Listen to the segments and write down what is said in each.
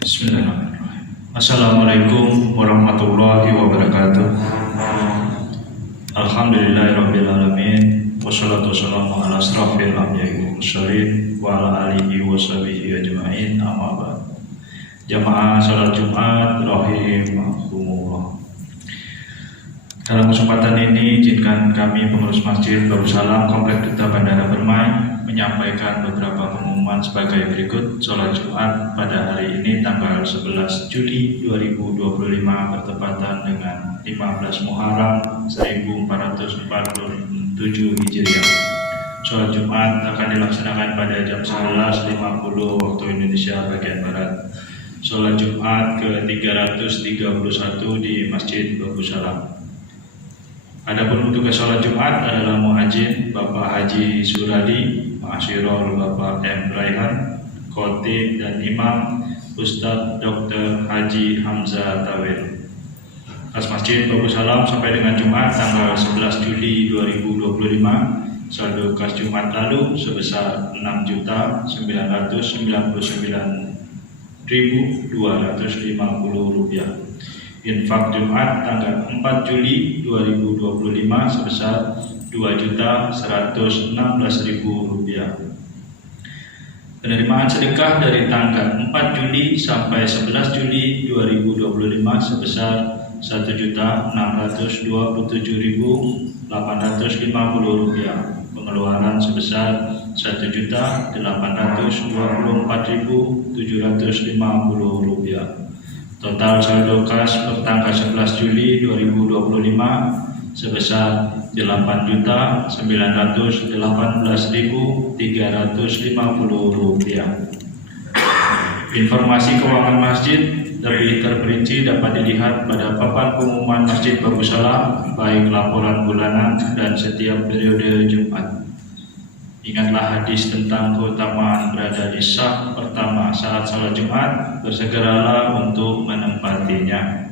Bismillahirrahmanirrahim. Assalamualaikum warahmatullahi wabarakatuh. Alhamdulillahirrabbilalamin. Wassalatu wassalamu ala asrafil anbiya'i wal mursalin wa ala alihi wa sahbihi ajma'in, amma ba'd. Jamaah salat Jumat rahimakumullah. Dalam kesempatan ini izinkan kami pengurus Masjid Darussalam Komplek Duta Bandara Permai menyampaikan beberapa pengumuman sebagai berikut. Sholat Jumat pada hari ini tanggal 11 Juli 2025 bertepatan dengan 15 Muharram 1447 Hijriah. Sholat Jumat akan dilaksanakan pada jam 11.50 waktu Indonesia bagian Barat. Sholat Jumat ke-331 di Masjid Darussalam. Adapun petugas sholat Jumat adalah muadzin Bapak Haji Suradi, Ma'asyiral Bapak M. Raihan, khotib dan imam Ustadz Dr. Haji Hamzah Tawil. Kas Masjid Darussalam sampai dengan Jumat tanggal 11 Juli 2025, saldo kas Jumat lalu sebesar Rp6.099.250. Infak Jumat tanggal 4 Juli 2025 sebesar Rp2.116.000. Penerimaan sedekah dari tanggal 4 Juli sampai 11 Juli 2025 sebesar Rp1.627.850. Pengeluaran sebesar Rp1.824.750. Total saldo kas per tanggal 11 Juli 2025 sebesar Rp8.918.350. Informasi keuangan masjid lebih terperinci dapat dilihat pada papan pengumuman Masjid Darussalam, baik laporan bulanan dan setiap periode Jumat. Ingatlah hadis tentang keutamaan berada di saf pertama saat salat Jumat, bersegeralah untuk menempatinya.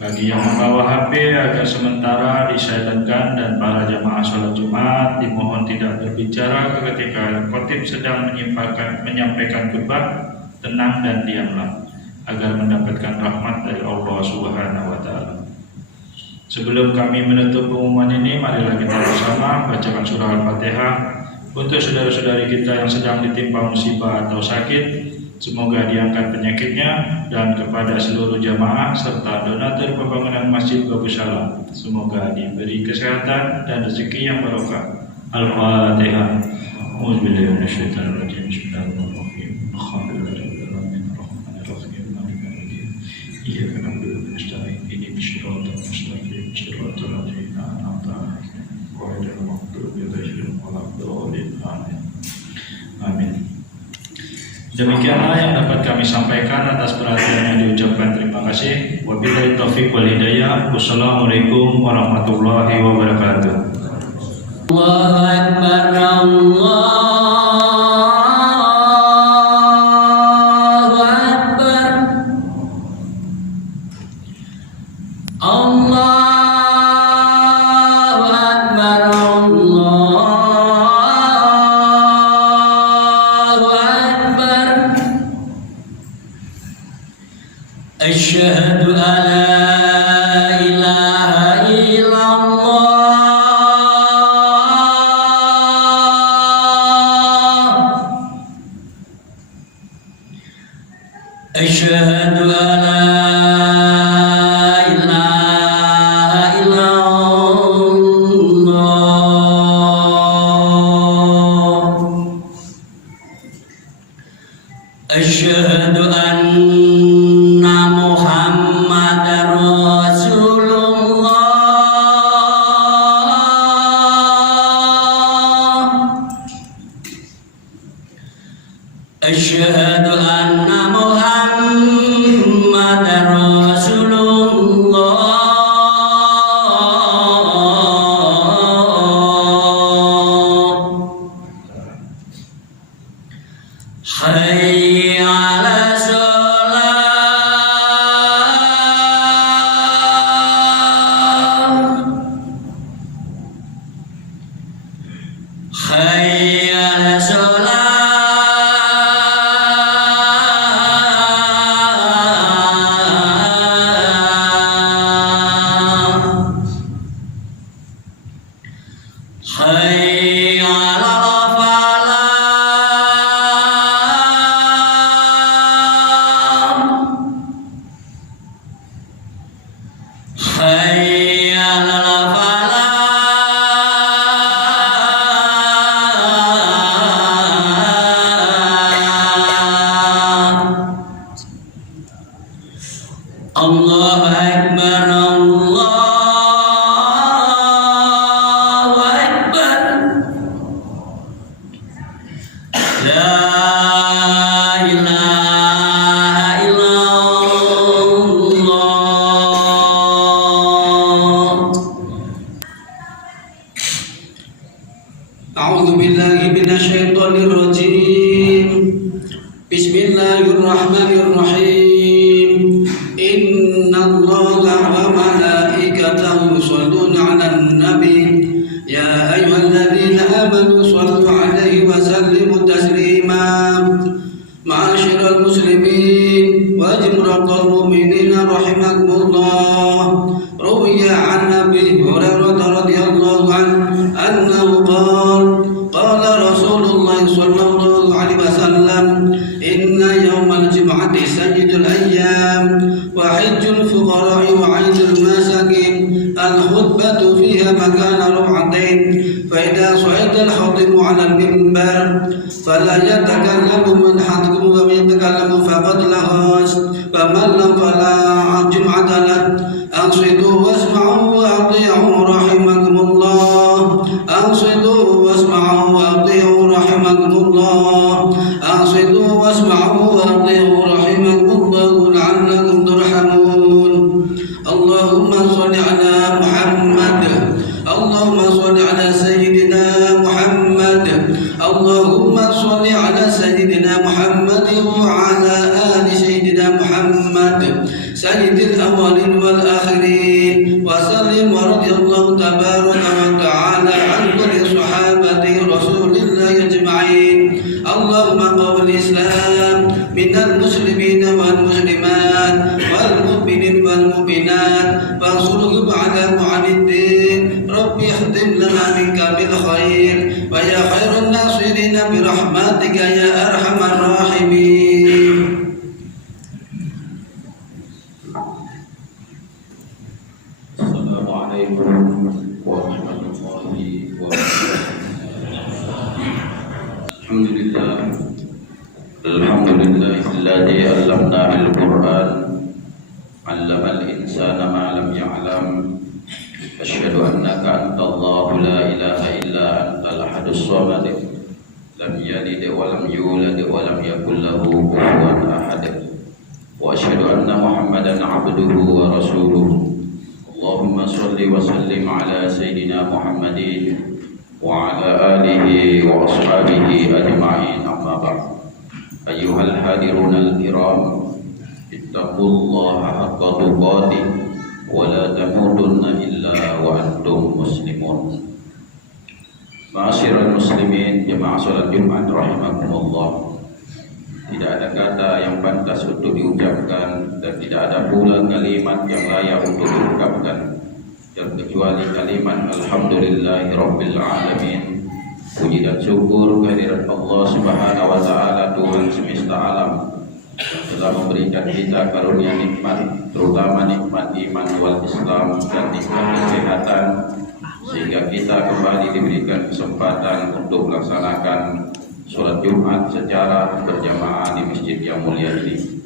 Bagi yang membawa HP agar sementara disilentkan, dan para jamaah salat Jumat dimohon tidak berbicara ketika khotib sedang menyampaikan khutbah. Tenang dan diamlah agar mendapatkan rahmat dari Allah Subhanahu wa Ta'ala. Sebelum kami menutup pengumuman ini, marilah kita bersama bacakan surah Al-Fatihah untuk saudara-saudari kita yang sedang ditimpa musibah atau sakit, semoga diangkat penyakitnya, dan kepada seluruh jamaah serta donatur pembangunan Masjid Darussalam, semoga diberi kesehatan dan rezeki yang barokah. Al-Fatihah. A'udzubillahi minasyaitonirrajim. Bismillahirrahmanirrahim. Alhamdulillahirrahmanirrahim. Ar-Rahmanirrahim. Iyyaka na'budu wa nasta'in. Ihdinas siratal mustaqim. Siratal ladzina an'amta 'alaihim ghairil maghdubi 'alaihim waladdallin. Amin. Demikianlah yang dapat kami sampaikan. Atas perhatiannya diucapkan terima kasih. Wabillahi taufiq wal hidayah. Wassalamualaikum warahmatullahi wabarakatuh. Allahu Akbar, Allahu Akbar, Allahu Akbar, Allahu Akbar. Asyhadu an la ilaha illallah. Asyhadu an la ilaha illallah. Asyhadu anna Muhammadar Rasulullah. Asyhadu anna Muhammadar Rasulullah. Hayya 'ala shalah. Hayya 'ala shalah. hayya 'alal falah, hayya 'alal falah. Allahu Akbar, Allahu Akbar. La ilaha illallah. A'udzu billahi minasy syaithanir rajim. Bismillahirrahmanirrahim. Innallaha wa malaikatahu yusholluna 'alan nabi. Ya ayyuhalladzina amanu shallu 'alaihi wa sallimu taslima. Ma'asyiral muslimin wa jumratal mu'minina rahimakumullah. Ruwiya 'an Abi Hurairah radhiyallahu anhu annahu qala Rasulullah sallallahu alaihi wasallam, inna yawmal jum'ati sayyidul ayyam wa hajjul fuqara'i wa 'aidul masakin. Al-khutbatu fiha makana ruk'atain, fa idza sa'ida al-khatibu 'ala al-minbar fala yatakallamu man hadakum wa man yatakallamu faqad lahas, wa man lam fala jum'ata lahu. Ansitu wasma'u wa ati'u rahimakumullah. Ansitu wasma'u wa ati'u rahimakumullah. Ansitu wasma'u wa ati'u rahimakumullah la'allakum turhamun. Allahumma shalli ala Muhammad. Allahumma shalli ala sayyidina Muhammad. Allahumma shalli ala sayyidina Muhammad wa ala ali sayyidina Muhammad sayyidil awwalin wal akhirin. Wa sallim wa radiyallahu tabaraka wa ta'ala an kulli sahabati Rasulillah ajma'in. Allahumma qawwil Islam minal muslimin wal muslimat wal mu'minin wal mu'minat wansurhum 'ala mu'aniddin. Rabbi ihdim lana minka bil khair wa ya khairan nasirin bi rahmatika ya arhamar rahimin. Assalamualaikum warahmatullahi wabarakatuh. Alhamdulillah, alhamdulillahilladzi 'allamna bil Qur'an, 'allamal insana ma lam ya'lam. Asyhadu annaka antallahu la ilaha illa antal ahadus samad, lam yalid wa lam yulad wa lam yakul lahu kufuwan ahad. Wa asyhadu anna Muhammadan 'abduhu wa rasuluhu. Allahumma shalli wa sallim ala sayyidina Muhammadin wa ala alihi wa ashabihi ajma'in, amma ba'd. Ayyuhal hadirunal kiram, ittaqullaha haqqa tuqatih wa la tamutunna illa wa antum muslimun. Ma'asyiral muslimin, jemaah salat Jumat rahimakumullah. Tidak ada kata yang pantas untuk diucapkan dan tidak ada pula kalimat yang layak untuk diungkapkan kecuali kalimat alhamdulillahirabbil alamin. Puji dan syukur kehadirat Allah Subhanahu wa taala, Tuhan semesta alam, yang telah memberikan kita karunia nikmat, terutama nikmat iman wal Islam dan nikmat kesehatan, sehingga kita kembali diberikan kesempatan untuk melaksanakan sholat Jumat secara berjamaah di masjid yang mulia ini.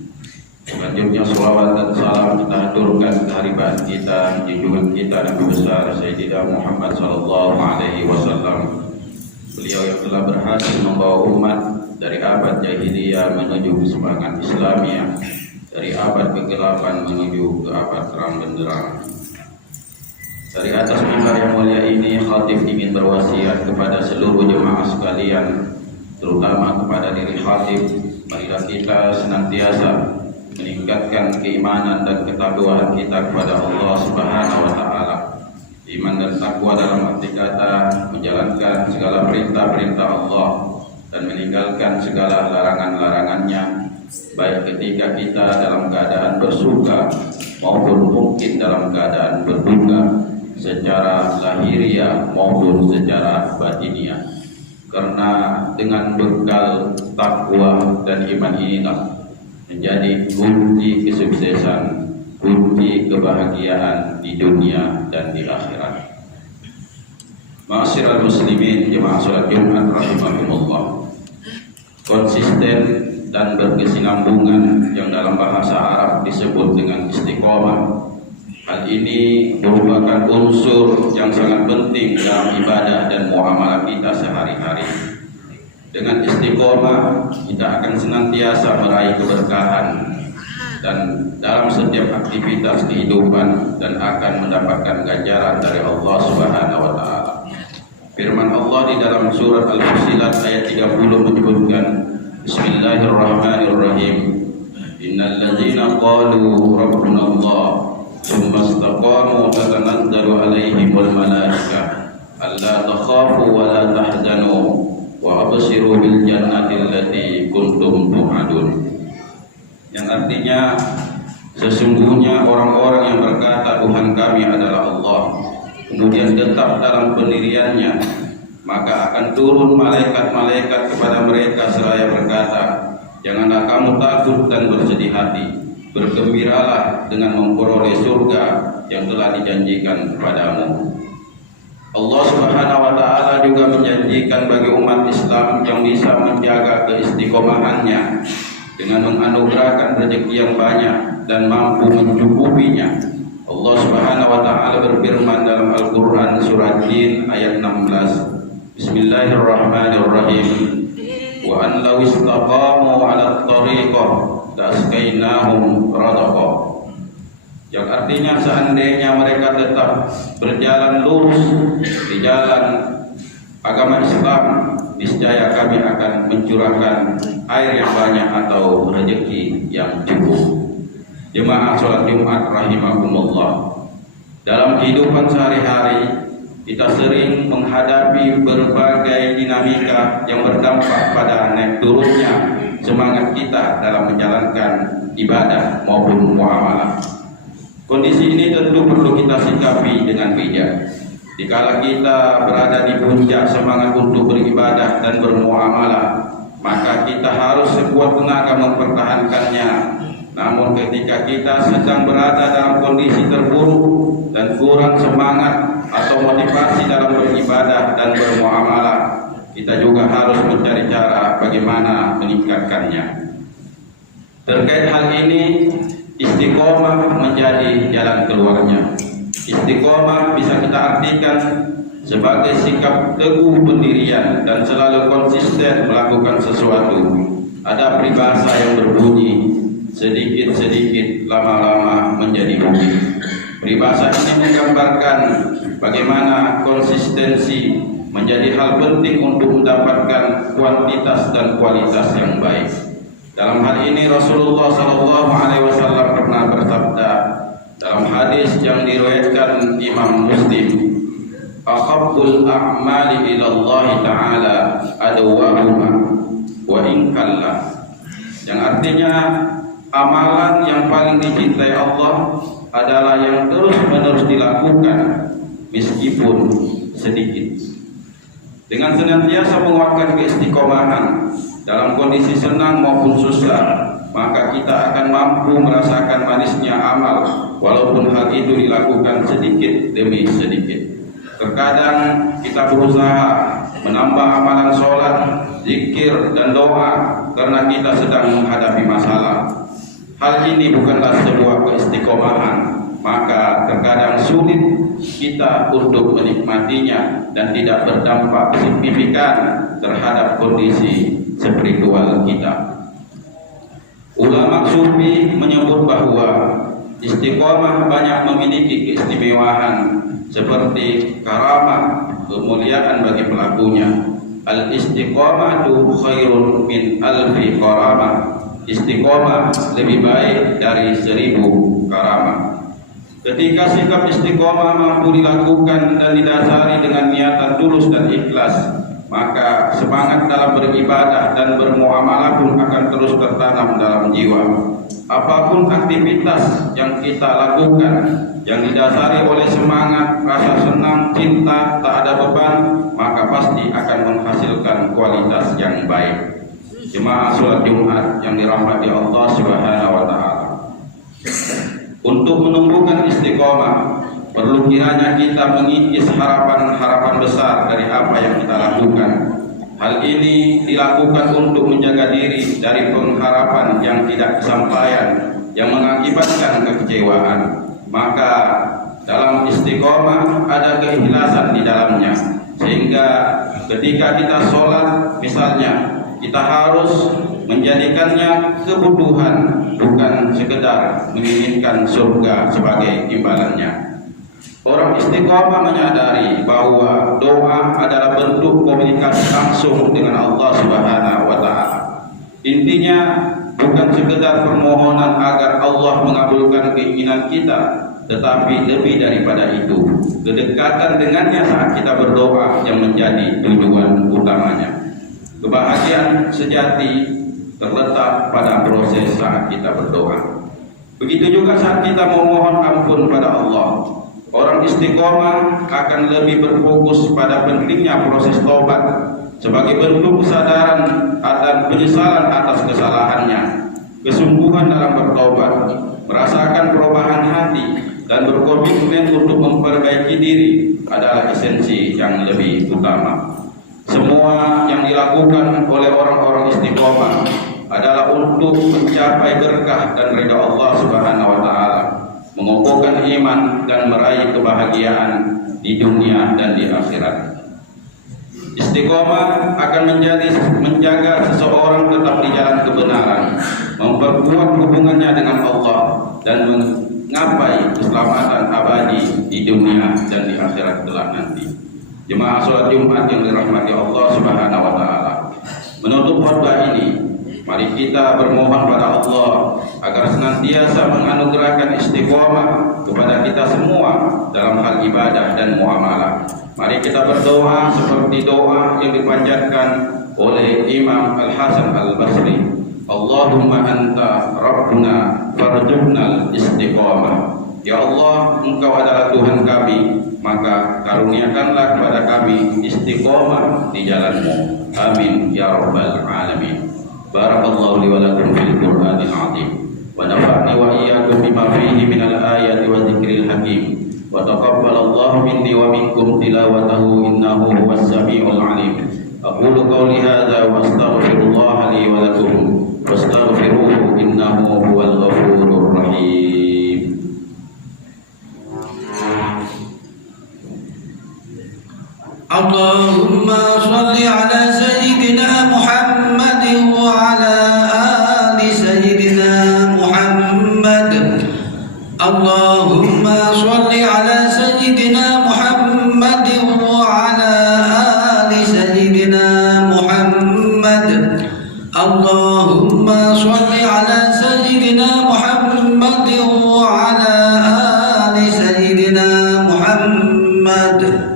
Selanjutnya salawat dan salam kita haturkan kehadiran kita, junjungan kita Nabi besar Sayyidina Muhammad sallallahu alaihi wasallam. Beliau yang telah berhasil membawa umat dari abad jahiliyah menuju semangat Islamiyah, dari abad kegelapan menuju ke abad terang benderang. Dari atas mimbar yang mulia ini, khatib ingin berwasiat kepada seluruh jemaah sekalian, terutama kepada diri khatib. Marilah kita senantiasa meningkatkan keimanan dan ketakwaan kita kepada Allah Subhanahu wa taala. Iman dan takwa dalam arti kata menjalankan segala perintah-perintah Allah dan meninggalkan segala larangan-larangannya, baik ketika kita dalam keadaan bersuka maupun mungkin dalam keadaan berduka. secara lahiriah maupun secara batiniah. Karena dengan bekal takwa dan iman inilah menjadi kunci kesuksesan, kunci kebahagiaan di dunia dan di akhirat. Ma'asyiral muslimin jemaah salat Jumat rahimakumullah. Konsisten dan berkesinambungan yang dalam bahasa Arab disebut dengan istiqomah. Hal ini merupakan unsur yang sangat penting dalam ibadah dan muamalah kita sehari-hari. Dengan istiqomah kita akan senantiasa meraih keberkahan dan dalam setiap aktivitas kehidupan dan akan mendapatkan ganjaran dari Allah Subhanahu wa taala. Firman Allah di dalam surat Al-Fussilat ayat 30 menyebutkan, Bismillahirrahmanirrahim. Innal ladzina qalu rabbuna Allah tsumma istaqamu tatanazzalu alaihimul malaikah alla takhafu wa la tahzanu wa abshiru bil jannati allati kuntum tu'adun. Yang artinya sesungguhnya orang-orang yang berkata Tuhan kami adalah Allah, kemudian tetap dalam pendiriannya, maka akan turun malaikat-malaikat kepada mereka seraya berkata, janganlah kamu takut dan bersedih hati, bergembiralah dengan memperoleh surga yang telah dijanjikan kepadamu. Allah Subhanahu wa taala juga menjanjikan bagi umat Islam yang bisa menjaga keistiqomahannya dengan menganugerahkan rezeki yang banyak dan mampu mencukupinya. Allah Subhanahu wa taala berfirman dalam Al-Qur'an surah Jin ayat 16. Bismillahirrahmanirrahim. Wa an law istaqamu 'ala at-tariqah lasqainahum radaqah. Yang artinya seandainya mereka tetap berjalan lurus di jalan agama Islam, niscaya kami akan mencurahkan air yang banyak atau rezeki yang cukup. Jemaah sholat Jumat rahimakumullah. Dalam kehidupan sehari-hari kita sering menghadapi berbagai dinamika yang berdampak pada naik turunnya semangat kita dalam menjalankan ibadah maupun muamalah. Kondisi ini tentu perlu kita sikapi dengan bijak. Dikala kita berada di puncak semangat untuk beribadah dan bermuamalah, maka kita harus sekuat tenaga mempertahankannya. Namun ketika kita sedang berada dalam kondisi terburuk dan kurang semangat atau motivasi dalam beribadah dan bermuamalah, kita juga harus mencari cara bagaimana meningkatkannya. Terkait hal ini, istiqomah menjadi jalan keluarnya. Istiqomah bisa kita artikan sebagai sikap teguh pendirian dan selalu konsisten melakukan sesuatu. Ada peribahasa yang berbunyi, sedikit-sedikit lama-lama menjadi bukit. Peribahasa ini menggambarkan bagaimana konsistensi menjadi hal penting untuk mendapatkan kuantitas dan kualitas yang baik. Dalam hal ini Rasulullah SAW pernah bersabda dalam hadis yang diriwayatkan Imam Muslim, "Ahabbul a'mali ila Allah Ta'ala adwamuha wa in kalla." Yang artinya amalan yang paling dicintai Allah adalah yang terus-menerus dilakukan meskipun sedikit. Dengan senantiasa menguatkan keistiqomahan dalam kondisi senang maupun susah, maka kita akan mampu merasakan manisnya amal walaupun hal itu dilakukan sedikit demi sedikit. Terkadang kita berusaha menambah amalan sholat, zikir dan doa karena kita sedang menghadapi masalah. Hal ini bukanlah sebuah keistiqomahan, maka terkadang sulit kita untuk menikmatinya dan tidak berdampak signifikan terhadap kondisi spiritual kita. Ulama sufi menyebut bahwa istiqomah banyak memiliki keistimewaan seperti karamah, kemuliaan bagi pelakunya. Al-istiqomatu khairun min alfi karamah. Istiqomah lebih baik dari 1000 karamah. Ketika sikap istiqomah mampu dilakukan dan didasari dengan niatan tulus dan ikhlas, maka semangat dalam beribadah dan bermuamalah pun akan terus tertanam dalam jiwa. Apapun aktivitas yang kita lakukan yang didasari oleh semangat, rasa senang, cinta, tak ada beban, maka pasti akan menghasilkan kualitas yang baik. Jemaah sholat Jumat yang dirahmati Allah Subhanahu wa Ta'ala, untuk menumbuhkan istiqomah perlu kiranya kita mengikis harapan-harapan besar dari apa yang kita lakukan. Hal ini dilakukan untuk menjaga diri dari pengharapan yang tidak kesampaian yang mengakibatkan kekecewaan. Maka dalam istiqomah ada keikhlasan di dalamnya, sehingga ketika kita sholat misalnya, kita harus menjadikannya kebutuhan, bukan sekedar menginginkan surga sebagai imbalannya. Orang istiqomah menyadari bahwa doa adalah bentuk komunikasi langsung dengan Allah Subhanahu wa Ta'ala. Intinya bukan sekedar permohonan agar Allah mengabulkan keinginan kita, tetapi lebih daripada itu, kedekatan dengannya saat kita berdoa yang menjadi tujuan utamanya. Kebahagiaan sejati terletak pada proses saat kita berdoa. Begitu juga saat kita memohon ampun pada Allah. Orang istiqomah akan lebih berfokus pada pentingnya proses taubat sebagai bentuk kesadaran dan penyesalan atas kesalahannya. Kesungguhan dalam bertobat, merasakan perubahan hati, dan berkomitmen untuk memperbaiki diri adalah esensi yang lebih utama. Semua yang dilakukan oleh orang-orang istiqomah adalah untuk mencapai berkah dan ridha Allah Subhanahu wa Ta'ala, mengokohkan iman dan meraih kebahagiaan di dunia dan di akhirat. Istiqomah akan menjaga seseorang tetap di jalan kebenaran, memperkuat hubungannya dengan Allah, dan menggapai keselamatan abadi di dunia dan di akhirat kelak nanti. Jemaah sholat Jumat yang dirahmati Allah Subhanahu wa Ta'ala, menutup khutbah ini, mari kita bermohon pada Allah agar senantiasa menganugerahkan istiqomah kepada kita semua dalam hal ibadah dan muamalah. Mari kita berdoa seperti doa yang dipanjatkan oleh Imam Al-Hasan Al-Basri. Allahumma anta Rabbuna farzuqnal istiqomah. Ya Allah, Engkau adalah Tuhan kami, maka karuniakanlah kepada kami istiqomah di jalan-Mu. Amin ya rabbal alamin. Barakallahu li wa lakum fil Qur'anil azim, wa nafa'ni wa iyyakum bima fihi minal ayati wa dzikril hakim, wa taqabbalallahu minni wa minkum tilawatahu innahu huwas samiul alim. Aqulu qawli hadza wa astaghfirullaha li wa lakum wastaghfiruhu innahu huwal ghafurur rahim. Allahumma shalli ala sayyidina Muhammad wa ala ali sayyidina Muhammad. Allahumma shalli ala sayyidina Muhammad wa ala ali sayyidina Muhammad. Allahumma shalli ala sayyidina Muhammad wa ala ali sayyidina Muhammad.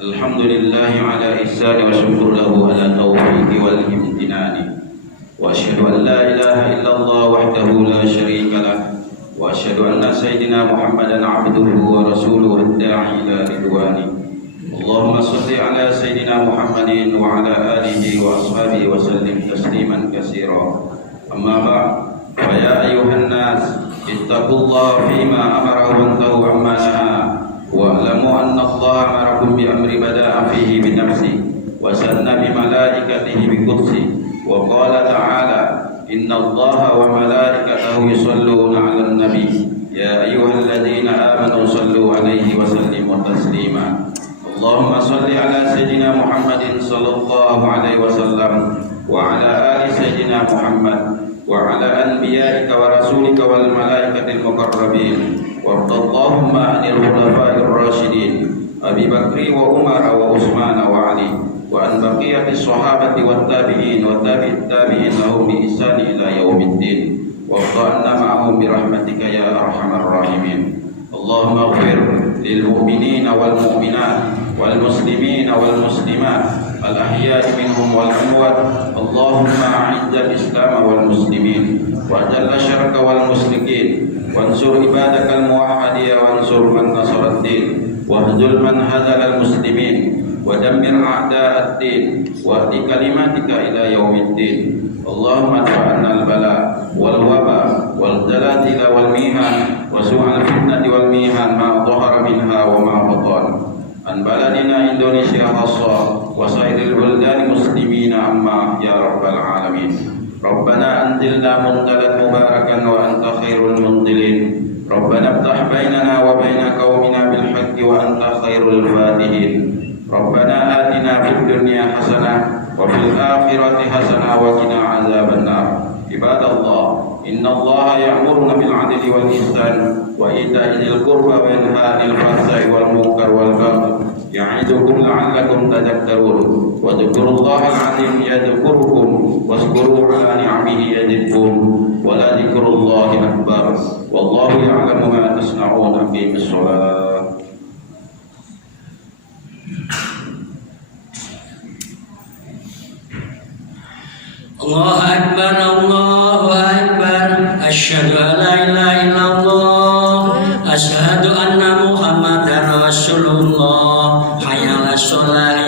Alhamdulillahi ala ihsani wa syukur lahu ala taufiqi wal imtinani, wa asyhadu an la ilaha illallah wahdahu la syarika lah, wa asyhadu anna sayyidina Muhammadan abduhu wa rasuluhu ad-da'i ila ridwani. Allahumma shalli ala sayyidina Muhammadin wa ala alihi wa ashabihi wa sallim tasliman katsira. Amma ba'd, fa ya ayyuhan nas ittaqullaha fima amara wa antahu amma nahaa. Wa'lamu anna Allah amarakum bi amri bada'a fihi bi nafsi wa sanna bi malaikatihi bi qudsi wa qala ta'ala inna Allaha wa malaikatahu yusalluna 'alan nabi ya ayyuhalladzina amanu sallu 'alaihi wa sallimu taslima. Allahumma shalli 'ala sayyidina Muhammadin sallallahu 'alaihi wasallam wa 'ala ali sayyidina Muhammad wa 'ala anbiya'ika wa rasulika wal malaikatil muqarrabin. وارض اللهم عن الخلفاء الراشدين أبي بكر وعمر وعثمان وعلي وعن بقية الصحابة والتابعين وتابع التابعين لهم بإحسان إلى يوم الدين. وارض عنا معهم برحمتك يا أرحم الراحمين. اللهم اغفر للمؤمنين والمؤمنات والمسلمين والمسلمات الأحياء منهم والأموات. اللهم أعز الإسلام والمسلمين وأذل الشرك والمشركين وانصر عبادك الموحدين وانصر من نصر الدين واخذل من هزل المسلمين ودمر أعداء الدين واهد كلماتك إلى يوم الدين. اللهم ادفع عنا البلاء والوباء والزلازل والميهان وسوء الفتنة والميهان ما ظهر منها وما بطن عن بلدنا إندونيسيا خاصة وسائر البلدان المسلمين أما يا رب العالمين. ربنا أنزلنا منزلا مباركا وأنت خير المنزلين. ربنا افتح بيننا وبين قومنا بالحق وأنت خير الفاتحين. ربنا آتنا في الدنيا حسنة وفي الآخرة حسنة وقنا عذاب النار. عباد الله إن الله يأمرنا بالعدل والإحسان وإيتاء ذي القربى وينهى عن الفحشاء والمنكر والبغي يعظكم لعلكم تذكرون. واذكروا الله العظيم يذكركم واشكروه على نعمه يزدكم ولذكر الله أكبر والله يعلم ما تصنعون. أقيموا الصلاة. Allahu Akbar, Allahu Akbar. Asyhadu an la ilaha illallah, asyhadu anna Muhammadar Rasulullah. Hayya 'alas shalah,